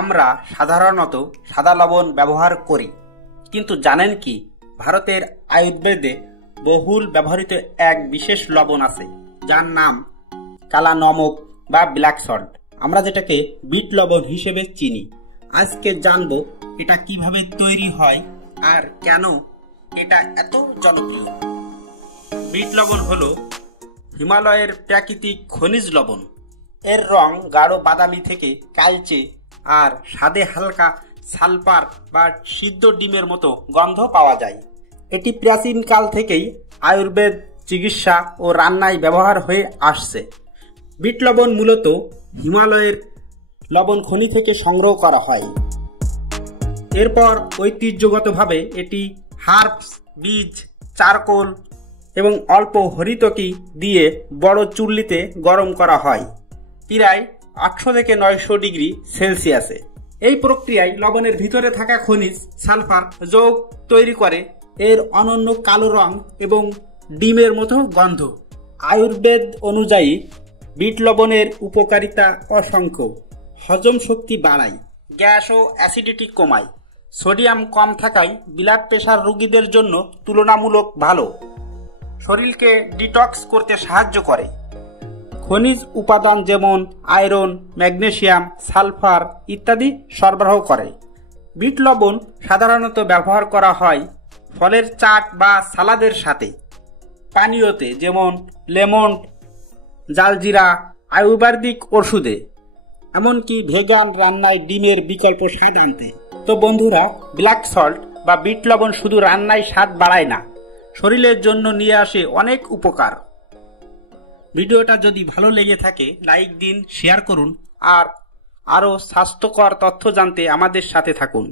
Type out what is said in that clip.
আমরা সাধারণত সাদা লবণ ব্যবহার করি, কিন্তু জানেন কি ভারতের আয়ুর্বেদে বহুল ব্যবহৃত এক বিশেষ লবণ আছে যার নাম কালা নমক বা ব্ল্যাক সল্ট, আমরা যেটাকে বিট লবণ হিসেবে চিনি। আজকে জানবো এটা কিভাবে তৈরি হয় আর কেন এটা এত জনপ্রিয়। বিট লবণ হলো হিমালয়ের প্রাকৃতিক খনিজ লবণ। এর রং গাঢ় বাদামি থেকে কালচে আর স্বাদে হালকা সালফার বা সিদ্ধ ডিমের মতো গন্ধ পাওয়া যায়। এটি প্রাচীনকাল থেকেই আয়ুর্বেদ চিকিৎসা ও রান্নায় ব্যবহার হয়ে আসছে। বিট লবণ মূলত হিমালয়ের লবণ খনি থেকে সংগ্রহ করা হয়। এরপর ঐতিহ্যগতভাবে এটি হার্বস, বীজ, চারকোল এবং অল্প হরিতকি দিয়ে বড় চুল্লিতে গরম করা হয় প্রায় 800 থেকে 900 ডিগ্রি সেলসিয়াসে। এই প্রক্রিয়ায় লবণের ভিতরে থাকা খনিজ সালফার যৌগ তৈরি করে এর অনন্য কালো রং এবং ডিমের মতো গন্ধ। আয়ুর্বেদ অনুযায়ী বিট লবণের উপকারিতা অসংখ্য। হজম শক্তি বাড়ায়, গ্যাস ও অ্যাসিডিটি কমায়, সোডিয়াম কম থাকায় ব্লাড প্রেশার রোগীদের জন্য তুলনামূলক ভালো, শরীরকে ডিটক্স করতে সাহায্য করে। খনিজ উপাদান যেমন আয়রন, ম্যাগনেসিয়াম, সালফার ইত্যাদি সরবরাহ করে। বিট লবণ সাধারণত ব্যবহার করা হয় ফলের চাট বা সালাদের সাথে, পানীয়তে যেমন লেমন, জালজিরা, আয়ুর্বেদিক ওষুধে, এমনকি ভেগান রান্নায় ডিমের বিকল্প স্বাদ আনতে। তো বন্ধুরা, ব্ল্যাক সল্ট বা বিট লবণ শুধু রান্নায় স্বাদ বাড়ায় না, শরীরের জন্য নিয়ে আসে অনেক উপকার। ভিডিওটা যদি ভালো লেগে থাকে লাইক দিন, শেয়ার করুন আর আরও স্বাস্থ্যকর তথ্য জানতে আমাদের সাথে থাকুন।